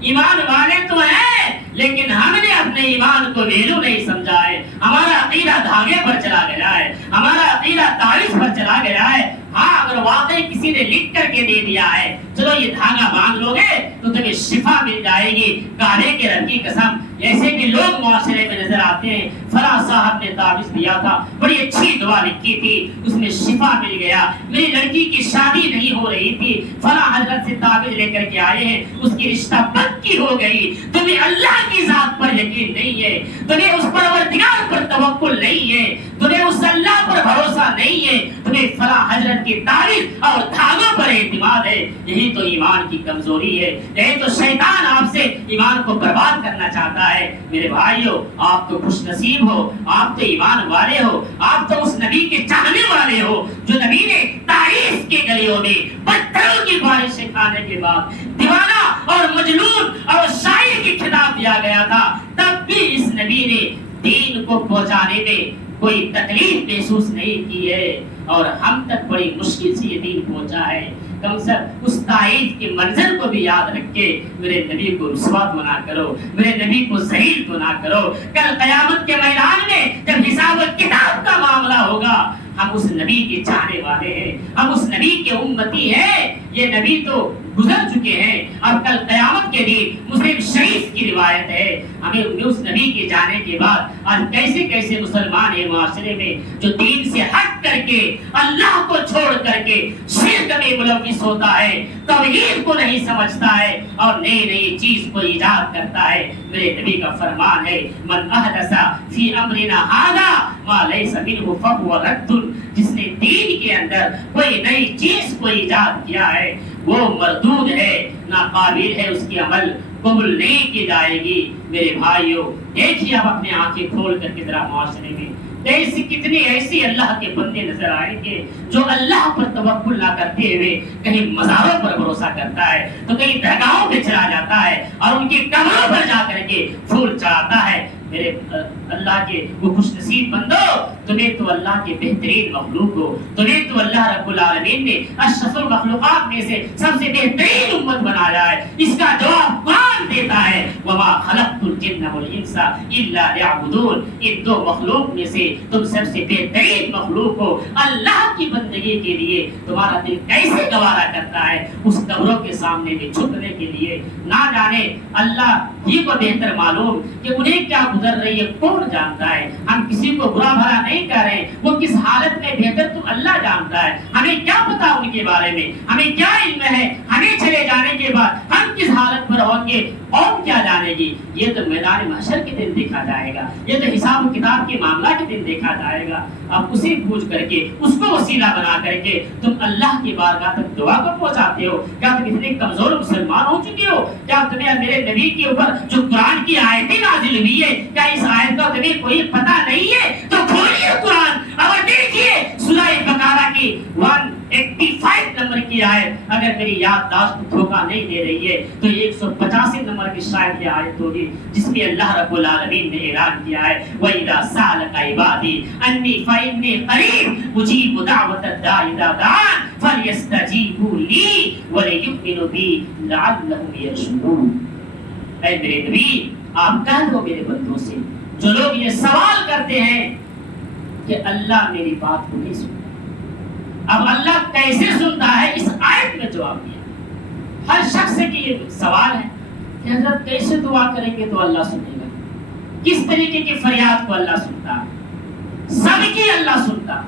ایمان والے تو ہیں، لیکن ہم نے اپنے ایمان کو ویلو نہیں سمجھا ہے، ہمارا عقیدہ دھاگے پر چلا گیا ہے، ہمارا عقیدہ تعویذ پر چلا گیا ہے۔ ہاں اگر واقعی کسی نے لکھ کر کے دے دیا ہے، چلو یہ دھاگا باندھ لو گے تو تمہیں شفا مل جائے گی، کعبے کے رب کی قسم ایسے بھی لوگ معاشرے میں نظر آتے ہیں، فلاں صاحب نے تعویذ دیا تھا، بڑی اچھی دعا لکھی تھی، اس میں شفا مل گیا، میری لڑکی کی شادی نہیں ہو رہی تھی، فلاں حضرت سے تعویذ لے کر کے آئے ہیں، اس کی رشتہ پکی ہو گئی۔ تمہیں اللہ کی ذات پر یقین نہیں ہے، تمہیں اس پروردگار پر توکل نہیں ہے، تمہیں اس اللہ پر بھروسہ نہیں ہے، تمہیں فلاں حضرت کی تعریف اور دھاگوں پر اعتماد ہے۔ یہی تو ایمان کی کمزوری ہے، یہی تو شیطان آپ سے ایمان کو برباد کرنا چاہتا ہے۔ میرے بھائیوں آپ تو خوش نصیب ہو، آپ تو ایمان والے ہو، آپ تو اس نبی کے چاہنے والے ہو جو نبی نے تعریف کے گلیوں میں پتھروں کی بارشیں کھانے کے بعد دیوانہ اور مجنون اور شاعر کی خطاب دیا گیا تھا، تب بھی اس نبی نے دین کو پہنچانے میں کوئی تکلیف محسوس نہیں کی ہے، اور ہم تک بڑی مشکل سے یہ دین پہنچا ہے۔ کم سے کم اس تعریف کے منظر کو بھی یاد رکھ کے میرے نبی کو رسوا تو نہ کرو، میرے نبی کو ذلیل تو نہ کرو۔ کل قیامت کے میدان میں جب حساب و کتاب کا معاملہ ہوگا، ہم اس نبی کے چاہنے والے ہیں، ہم اس نبی کے امتی ہیں، یہ نبی تو گزر چکے ہیں، اب کل قیامت کے دن مسلم شریف کی روایت ہے، ہمیں اس نبی کے جانے کے بعد آج کیسے کیسے مسلمان ہیں معاشرے میں جو دین سے ہٹ کر کے اللہ کو چھوڑ کر کے شرک میں ملوث ہوتا ہے، توحید کو نہیں سمجھتا ہے اور نئی نئی چیز کو ایجاد کرتا ہے۔ میرے نبی کا فرمان ہے، من احدث فی امرنا ھذا ما لیس منہ فہو رد، جس نے دین کے اندر کوئی نئی چیز کو ایجاد کیا ہے وہ مردود ہے، ناقابل ہے، اس کی عمل قبول نہیں کی جائے گی۔ میرے بھائیوں دیکھیے اب اپنے آنکھیں کھول کر کے ذرا معاشرے میں کتنے ایسے اللہ کے بندے نظر آئیں گے جو اللہ پر توکل نہ کرتے ہوئے کہیں مزاروں پر بھروسہ کرتا ہے تو کہیں درگاہوں پہ چلا جاتا ہے اور ان کی قبروں پر جا کر کے پھول چڑھاتا ہے۔ میرے اللہ کے وہ خوش نصیب بندو، تمہیں تو اللہ کے بہترین مخلوق ہو، تمہیں تو اللہ رب العالمین نے اشرف المخلوقات میں سے سب سے بہترین امت بنایا ہے۔ اس کا جواب قرآن دیتا ہے، وما خلقت الجن والانس الا ليعبدون، ان دو مخلوق میں سے تم سب سے بہترین مخلوق ہو۔ اللہ کی بندگی کے لیے تمہارا دل کیسے گوارا کرتا ہے اس قبروں کے سامنے میں چھپنے کے لیے؟ نہ جانے اللہ ہی کو بہتر معلوم کہ انہیں کیا گزر رہی ہے، کون جانتا ہے۔ ہم کسی کو برا بھلا نہیں کر رہے، وہ کس حالت میں بہتر تو اللہ جانتا ہے، ہمیں کیا پتا ان کے بارے میں، ہمیں کیا علم ہے، ہمیں چلے جانے کے بعد ہم کس حالت پر ہوں گے اور کیا جانے گی، یہ تو میدان محشر کے دن دیکھا جائے گا، یہ تو حساب و کتاب کے معاملہ کے دن دیکھا جائے گا۔ اب اسے پوچھ کر کے اس کو وسیلہ بنا کر کے تم اللہ کی بارگاہ تک دعا کو پہنچاتے ہو؟ کیا تم اتنے کمزور مسلمان ہو چکے ہو؟ کیا تمہیں میرے نبی کے اوپر جو قرآن کی آیتیں نازل ہوئی ہے کیا اس آیت کا تمہیں کوئی پتہ نہیں ہے؟ تو کھولیے قرآن اور دیکھیے سورہ بقرہ کی 185 نمبر کی آیت، اگر میری یادداشت دھوکہ نہیں دے رہی ہے تو 185 نمبر کی شاید یہ آیت ہوگی جس میں اللہ رب العالمین نے اعلان کیا ہے وَإِذَا سَأَلَكَ عِبَادِي أَنِّي فَإِنِّي قَرِيبٌ أُجِيبُ دَعْوَةَ الدَّاعِ إِذَا دَعَانِ فَلْيَسْتَجِيبُوا لِي وَلْيُؤْمِنُوا بِي لَعَلَّهُمْ يَرْشُدُونَ۔ اے میرے نبی آپ کہہ دو میرے بندوں سے جو لوگ یہ سوال کرتے ہیں کہ اللہ میری بات کو نہیں سنتا، اب اللہ کیسے سنتا ہے اس آیت میں جواب دیا۔ ہر شخص کی یہ سوال ہے کہ حضرت کیسے دعا کریں گے تو اللہ سنے گا، کس طریقے کی فریاد کو اللہ سنتا ہے؟ سب کی اللہ سنتا،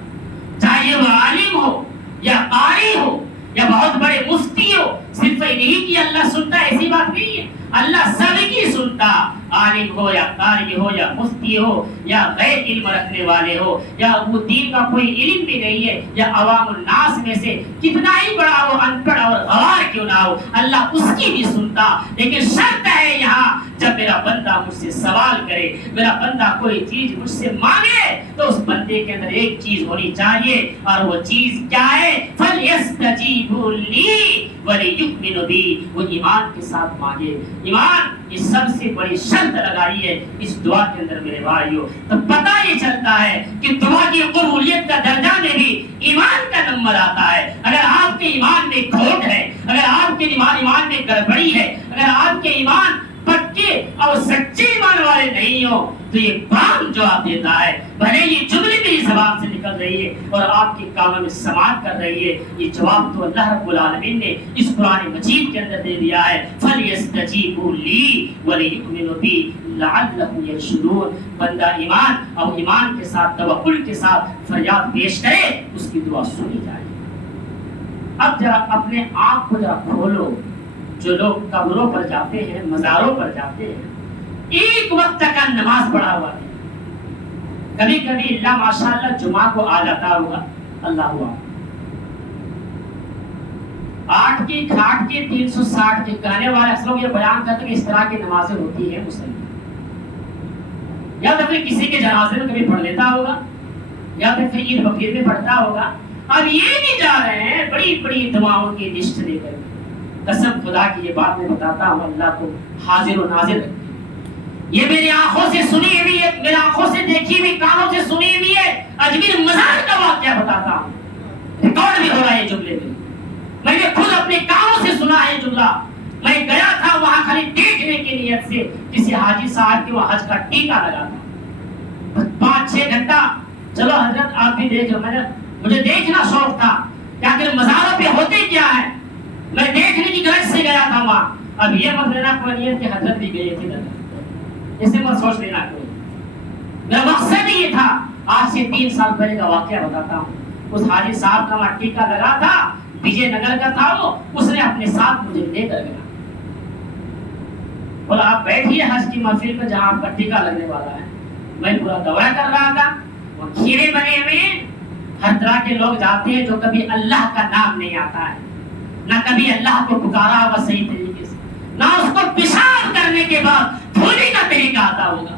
چاہے وہ عالم ہو یا قاری ہو یا بہت بڑے مفتی ہو، صرف انہی کی اللہ سنتا، ایسی بات نہیں ہے، اللہ سب کی سنتا، عالم ہو یا قاری ہو یا مفتی ہو یا غیر علم رکھنے والے ہو یا وہ دین کا کوئی علم بھی نہیں ہے یا عوام الناس میں سے کتنا ہی بڑا وہ ان پڑھ اور غوار کیوں نہ ہو، اللہ اس کی بھی سنتا۔ لیکن شرط ہے یہاں جب میرا بندہ مجھ سے سوال کرے، میرا بندہ کوئی چیز مجھ سے مانگے تو اس بندے کے اندر ایک چیز ہونی چاہیے اور وہ چیز کیا ہے؟ فَلْيَسْتَجِيبُوا لِي وَلْيُؤْمِنُوا بِي، وہ ایمان کے ساتھ مانگے۔ ایمان اس سب سے بڑی شرط لگائی ہے اس دعا کے اندر میرے بھائیو، تو پتہ یہ چلتا ہے کہ دعا کی قبولیت کا درجہ میں بھی ایمان کا نمبر آتا ہے۔ اگر آپ کے ایمان میں کھوٹ ہے، اگر آپ کے ایمان میں گڑبڑی ہے، اگر آپ کے ایمان پکے اور سچے ایمان والے نہیں ہو تو یہ قرآن جواب دیتا ہے، بھلے یہ جملے میری زبان سے نکل رہی ہے اور آپ کے کانوں میں سماعت کر رہی ہے، یہ جواب تو اللہ رب العالمین نے اس قرآن مجید کے اندر دے دیا ہے۔ فَلْيَسْتَجِيبُوا لِي وَلْيُؤْمِنُوا بِي لَعَلَّهُمْ يَرْشُدُونَ، بندہ ایمان اور ایمان کے ساتھ توکل کے ساتھ فریاد پیش کرے اس کی دعا سنی جائے۔ اب ذرا اپنے آنکھ کو ذرا کھولو، جو لوگ قبروں پر جاتے ہیں، مزاروں پر جاتے ہیں، ایک وقت کا نماز پڑھا ہوا ہے، کبھی کبھی اللہ ماشاءاللہ جمعہ کو آ جاتا ہوگا، اللہ ہوا 8 کی کھاٹ کی 360 کے کہنے والے اکثر یہ بیان کرتے کہ اس طرح کی نمازیں ہوتی ہیں مسلم، یا تو پھر کسی کے جنازے میں کبھی پڑھ لیتا ہوگا یا پھر عید بقرعید میں پڑھتا ہوگا۔ اب یہ بھی جا رہے ہیں بڑی بڑی دعاؤں کی لسٹ لے کر، قسم خدا کی یہ بات میں بتاتا ہوں اللہ کو حاضر و ناظر رکھتے، یہ میری آنکھوں سے سنی ہوئی ہے، میری آنکھوں سے دیکھی ہوئی، کانوں سے سنی ہوئی ہے، اجمیر مزار کا واقعہ بتاتا ہوں، ریکارڈ بھی ہو رہا ہے یہ جملے میں نے خود اپنے کانوں سے سنا ہے جملہ۔ میں گیا تھا وہاں خالی دیکھنے کی نیت سے، کسی حاجی صاحب کے وہ حج کا ٹیکا لگا تھا 5-6 گھنٹہ، چلو حضرت آپ بھی دیکھ لو، مجھے دیکھنا شوق تھا کہ آخر مزاروں پہ ہوتے کیا ہے، میں دیکھنے کی غرض سے گیا تھا وہاں۔ اب یہ مت لینا کوئی نیت کہ حضرت بھی گئے تھے، اسے مت سوچ لینا کوئی، میرا مقصد یہ تھا۔ آج سے 3 سال پہلے کا واقعہ بتاتا ہوں، اس حاجی صاحب کا وہاں ٹیکا لگا تھا، وجے نگر کا تھا وہ، اس نے اپنے ساتھ مجھے لے کر گیا، بولا آپ بیٹھیے حج کی محفل میں جہاں آپ کا ٹیکا لگنے والا ہے۔ میں پورا دورہ کر رہا تھا، وہ کھیرے بنے ہوئے، ہر طرح کے لوگ جاتے ہیں جو کبھی اللہ کا نام نہیں آتا ہے، نہ کبھی اللہ کو پکارا ہوگا صحیح طریقے سے، نہ اس کو پیشاب کرنے کے بعد دھونے کا طریقہ آتا ہوگا،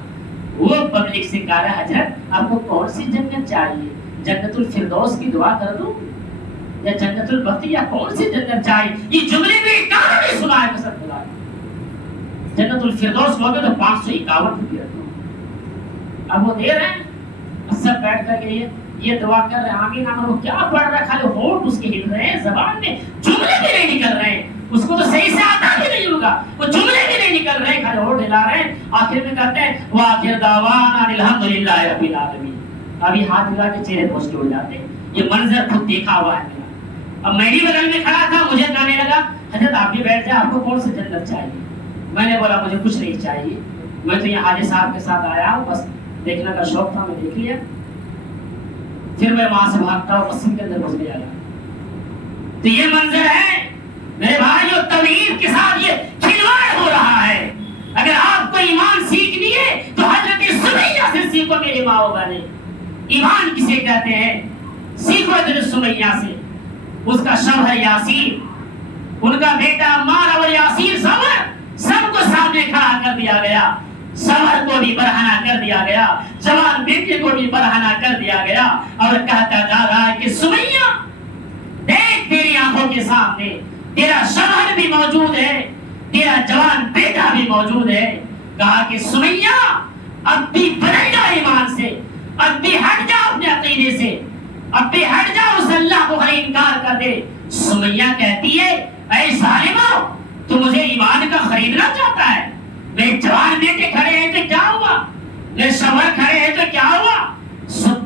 وہ پبلک سے کہا رہا حضرت آپ کو کون سی جنت چاہیے، جنت الفردوس کی دعا کر دوں یا جنت البقیع، یا کون سی جنت چاہیے؟ یہ جملے میں کہاں نہیں سنا ہے قسم خدا کی۔ جنت الفردوس ہوگا تو 551 روپیہ رکھو، اب وہ دے رہے ہیں، سب بیٹھ کر کے یہ دعا کر رہے ہیں آمین آمین، وہ کیا پڑھ رہا ہے، خالی ہونٹ اس کے ہل رہے ہیں، زبان میں جملے بھی نہیں نکل رہے ہیں، اس کو تو صحیح سے آتا بھی نہیں ہوگا، وہ جملے بھی نہیں نکل رہے ہیں، خالی ہونٹ ہلا رہے ہیں۔ آخر میں کہتے ہیں وآخر دعوانا الحمدللہ رب العالمین، ابھی ہاتھ ہلا کے چہرے پوچھتے ہو جاتے ہیں۔ یہ منظر خود دیکھا ہوا ہے میرا، اب میں بھی بغل میں کھڑا تھا، مجھے کہنے لگا حضرت آپ بھی بیٹھ جائیں، آپ کو کون سی جنت چاہیے؟ میں نے بولا مجھے کچھ نہیں چاہیے، میں تو یہاں حاجی صاحب کے ساتھ آیا ہوں، بس دیکھنے کا شوق تھا، میں دیکھ لیا، پھر میں وہاں سے بھاگتا ہوں مسجد کے اندر گھس گیا۔ تو یہ منظر ہے میرے بھائیو، توحید کے ساتھ یہ کھلواڑ ہو رہا ہے۔ اگر آپ کو ایمان سیکھنی ہے تو حضرت سمیہ سے سیکھو میرے ماں باپ نے۔ ایمان کسے کہتے ہیں؟ سیکھو حضرت سمیہ سے، اس کا شب ہے یاسین، ان کا بیٹا عمار اور یاسین سب کو سامنے کھڑا کر دیا گیا، سمر کو بھی برہنہ کر دیا گیا، جوان بیٹے کو بھی برہنہ کر دیا گیا، اور کہتا جا رہا ہے کہ سمیہ دیکھ تیری آنکھوں کے سامنے تیرا شوہر بھی موجود ہے، تیرا جوان بیٹا بھی موجود ہے. کہا کہ سمیہ اب بھی بدل جا ایمان سے، اب بھی ہٹ جا اپنے عقیدے سے، اب بھی ہٹ جا اس اللہ کو خالی انکار کر دے. سمیہ کہتی ہے اے ظالمو، تو مجھے ایمان کا خریدنا چاہتا ہے؟ میرے جوان بیٹے کھڑے ہیں تو کیا ہوا، میرے شوہر کھڑے ہیں تو کیا ہوا؟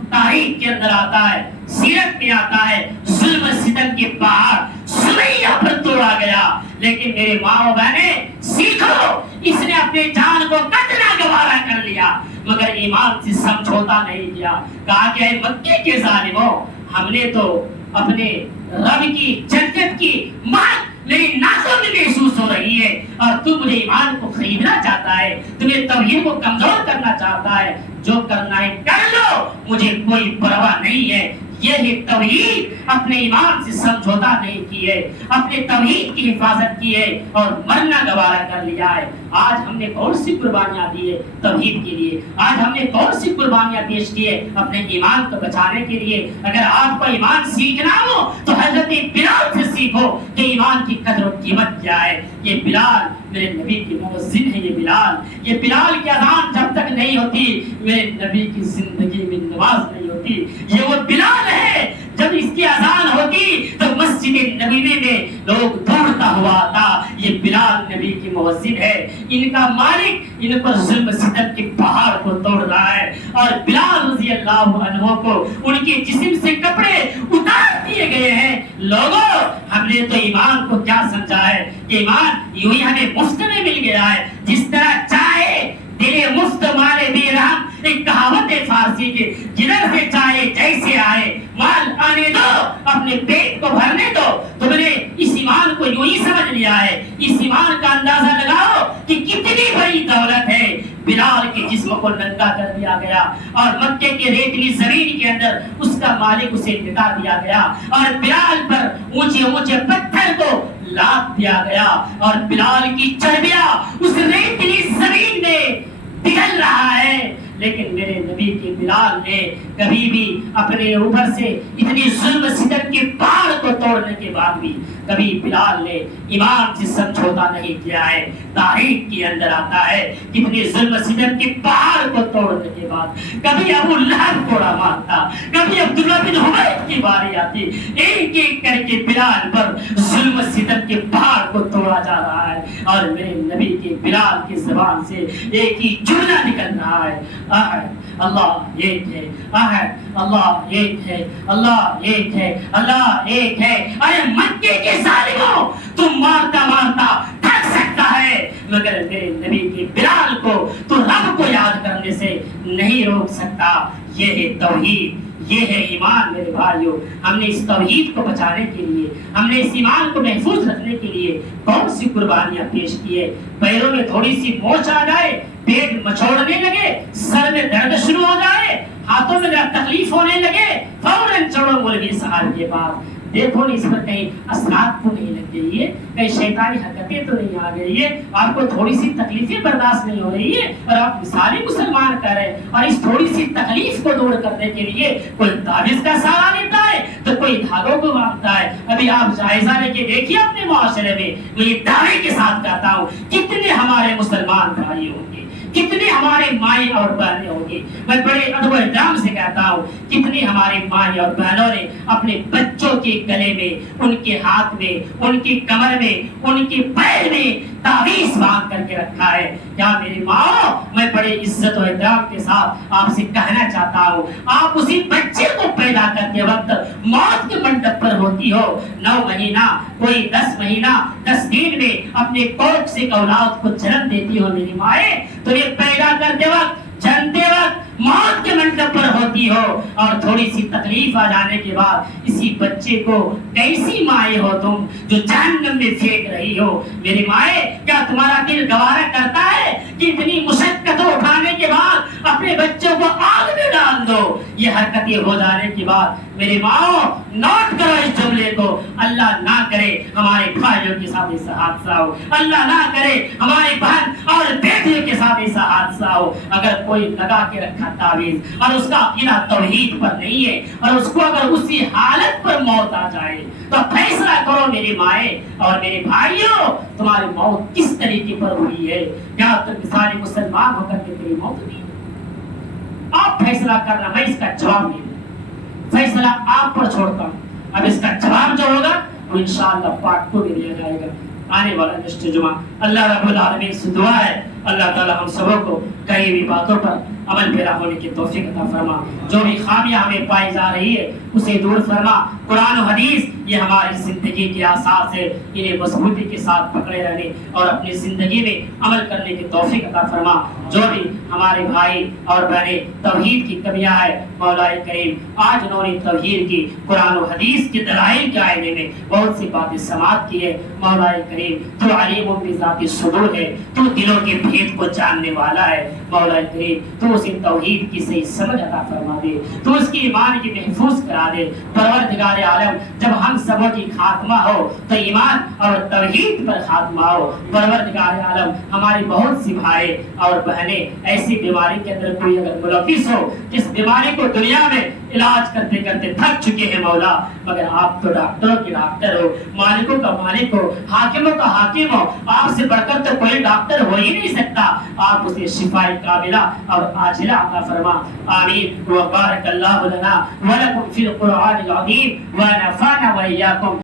تاریخ کے اندر آتا ہے، سیرت میں آتا ہے، ظلم و ستم کے پہاڑ سمیہ پر توڑا گیا. لیکن میرے ماں و بہنیں سیکھو، اس نے اپنے جان کو کتنا گوارا کر لیا مگر ایمان سے سمجھوتا نہیں کیا. کہا کہ اے مکے کے ظالموں، ہم نے تو اپنے رب کی جنت کی مہک میری ناکوں میں محسوس ہو رہی ہے، اور تو مجھے ایمان کو خریدنا چاہتا ہے، تمہیں توحید کو کمزور کرنا چاہتا ہے. جو کرنا ہے کر لو، مجھے کوئی پرواہ نہیں ہے. یہ توحید اپنے ایمان سے سمجھوتا نہیں کی ہے، اپنے توحید کی حفاظت کی ہے اور مرنا گوارا کر لیا ہے. آج ہم نے کون سی قربانیاں دی ہے توحید کے لیے؟ آج ہم نے کون سی قربانیاں پیش کی ہے اپنے ایمان کو بچانے کے لیے؟ اگر آپ کو ایمان سیکھنا ہو تو حضرت بلال سے سیکھو کہ ایمان کی قدر و قیمت کیا ہے. یہ بلال میرے نبی کے مؤذن ہے. یہ بلال کی اذان جب تک نہیں ہوتی میرے نبی کی زندگی میں نماز نہیں ہوتی. یہ وہ بلال ہے جب اس کی اذان ہوتی تو مسجد نبوی میں لوگ دوڑتا ہوا آتا. یہ بلال نبی کی مؤذن ہے. ان کا مالک ان پر ظلم ستم کے پہاڑ کو توڑ رہا ہے، اور بلال رضی اللہ عنہ کو ان کے جسم سے کپڑے اتار دیے گئے ہیں. لوگوں، ہم نے تو ایمان کو کیا سمجھا ہے کہ ایمان یوں ہی ہمیں مفت میں مل گیا ہے. جس طرح چاہے دل مفت مال بے رحم، ایک کہاوت ہے فارسی کی، جدھر سے چاہے جیسے آئے مال آنے دو، اپنے پیٹ کو بھرنے دو. تم نے اس ایمان کو یوں ہی سمجھ لیا ہے. اس ایمان کا اندازہ لگاؤ کہ کتنی بڑی دولت ہے. بلال کے جسم کو ننگا کر دیا گیا اور مکے کے ریتلی زمین کے اندر اس کا مالک اسے مٹا دیا گیا، اور بلال پر اونچے اونچے پتھر کو لاد دیا گیا، اور بلال کی چربیاں اس ریتلی زمین میں پگھل رہا ہے. لیکن میرے نبی کے بلال نے کبھی بھی اپنے اوپر سے اتنی ظلم ستم کے پہاڑ کو توڑنے کے بعد بھی کبھی بلال نے ایمان سے سمجھوتا نہیں کیا ہے. تاریخ کے اندر آتا ہے کتنی ظلم ستم کے پہاڑ کو توڑنے کے بعد کبھی ابو لہب کوڑا مارتا، کبھی عبداللہ بن حبیب کی باری آتی. ایک ایک کر کے بلال پر ظلم ستم کے پہاڑ کو توڑا جا رہا ہے، اور میرے نبی کے بلال کی زبان سے ایک ہی جملہ نکل رہا ہے، احد اللہ ایک ہے، احد اللہ ایک ہے، اللہ ایک ہے، اللہ ایک ہے. ارے مکے کے ظالموں، تم مارتا مارتا تھک سکتا ہے مگر میرے نبی کے بلال کو تو رب کو یاد کرنے سے نہیں روک سکتا. یہ ہے توحید، یہ ہے ایمان. میرے بھائیوں، ہم نے اس توحید کو بچانے کے لیے، ہم نے اس ایمان کو محفوظ رکھنے کے لیے کون سی قربانیاں پیش کی ہے. پیروں میں تھوڑی سی موچ آ جائے، پیٹ مچوڑنے لگے، سر میں درد شروع ہو جائے، ہاتھوں میں تکلیف ہونے لگے، فوراً چڑھو مولوی صاحب کے پاس. دیکھو اس پر کہیں اثرات تو نہیں لگ گئی ہے، کہیں شیطانی حرکتیں تو نہیں آ گئی ہے، آپ کو تھوڑی سی تکلیفیں برداشت نہیں ہو رہی ہے، اور آپ مثالی مسلمان کر رہے ہیں. اور اس تھوڑی سی تکلیف کو دور کرنے کے لیے کوئی تعویذ کا سہارا لیتا ہے تو کوئی دھاگوں کو مانگتا ہے. ابھی آپ جائزہ لے کے دیکھیے اپنے معاشرے میں. میں یہ دعوے کے ساتھ کہتا ہوں کتنے ہمارے مسلمان بھائی ہوں گے، کتنے ہمارے مائیں اور بہنیں ہوں گی. میں بڑے ادب و احترام سے کہتا ہوں کتنے ہمارے مائیں اور بہنوں نے اپنے بچوں کے گلے میں، ان کے ہاتھ میں، ان کی کمر میں، ان کے پیر میں تعویذ باندھ کر کے رکھا ہے. کیا میری ماں، میں بڑے عزت و احترام کے ساتھ آپ سے کہنا چاہتا ہوں، آپ اسی بچے کو پیدا کرتے وقت موت کے منڈپ پر ہوتی ہو، 9 مہینہ، کوئی 10 مہینہ 10 دن میں اپنے کوکھ سے اولاد کو جنم دیتی ہو میری مائیں، تو یہ پیدا کرتے وقت، جنتے وقت موت کے منڈپ پر ہوتی ہو، اور تھوڑی سی تکلیف آ جانے کے بعد اسی بچے کو کیسی مائیں ہو تم جو جہنم میں پھینک رہی ہو. میری مائیں، کیا تمہارا دل گوارا کرتا ہے کہ اتنی مشقتوں اٹھانے کے بعد اپنے بچوں کو آگ میں ڈال دو؟ یہ حرکتیں ہو جانے کے بعد میرے ماں نوٹ کرو اس جملے کو، اللہ نہ کرے ہمارے بھائیوں کے ساتھ ایسا حادثہ ہو، اللہ نہ کرے ہمارے بہن اور بیٹیوں کے ساتھ ایسا حادثہ ہو. اگر کوئی لگا کے رکھا تعویذ اور اس کا عقیدہ توحید پر نہیں ہے اور اس کو اگر اسی حالت پر موت آ جائے تو فیصلہ کرو میری مائیں اور میرے بھائیوں، تمہاری موت کس طریقے پر ہوئی ہے؟ کیا تم مثال مسلمان ہو کر کے تیری موت نہیں؟ آپ فیصلہ کرنا، میں اس کا جواب نہیں دوں، فیصلہ آپ پر چھوڑتا ہوں۔ اب اس کا جواب جو ہوگا وہ انشاءاللہ پارٹ 2 میں دیا جائے گا آنے والا نیکسٹ جمعہ۔ اللہ رب العالمین سے دعا ہے اللہ تعالی ہم سبوں کو کئی بھی باتوں پر عمل پیرا ہونے کی توفیق عطا فرما، جو بھی خامیاں ہمیں پائی جا رہی ہے اسے دور فرما۔ قرآن و حدیث یہ ہماری زندگی کی اساس ہے، انہیں مضبوطی کے ساتھ پکڑے رہنے اور اپنی زندگی میں عمل کرنے کی توفیق عطا فرما۔ جو بھی ہمارے بھائی اور بہنیں توحید کی کمیاں ہیں مولا کریم، آج انہوں نے توحید کی قرآن و حدیث کے دلائل کے آئینے میں بہت سی باتیں سماعت کی ہے۔ مولا کریم تو علیم بذات الصدور ہے، تو دلوں کے بھید کو جاننے والا ہے۔ مولا کریم تو اسے توحید کی صحیح سمجھ عطا فرما دے، تو اس کی ایمان کی محفوظ کرا دے۔ پروردگار عالم جب ہم سبوں کی خاتمہ ہو تو ایمان اور توحید پر خاتمہ ہو۔ پروردگار عالم ہماری بہت سی بھائی اور بہنیں ایسی بیماری کے اندر کوئی اگر ملوث ہو جس بیماری کو دنیا میں علاج کرتے کرتے تھک چکے ہیں مولا، مگر آپ تو ڈاکٹروں کے ڈاکٹر ہو، مالکوں کا مالک ہو، حاکموں کا حاکم ہو، آپ سے بڑھ کر تو کوئی ڈاکٹر ہو ہی نہیں سکتا۔ آپ اسے شفاء کاملہ اور عاجلہ عطا فرما، آمین۔ وبارک اللہ لنا ولکم فی القرآن العظیم ونفعنا وإیاکم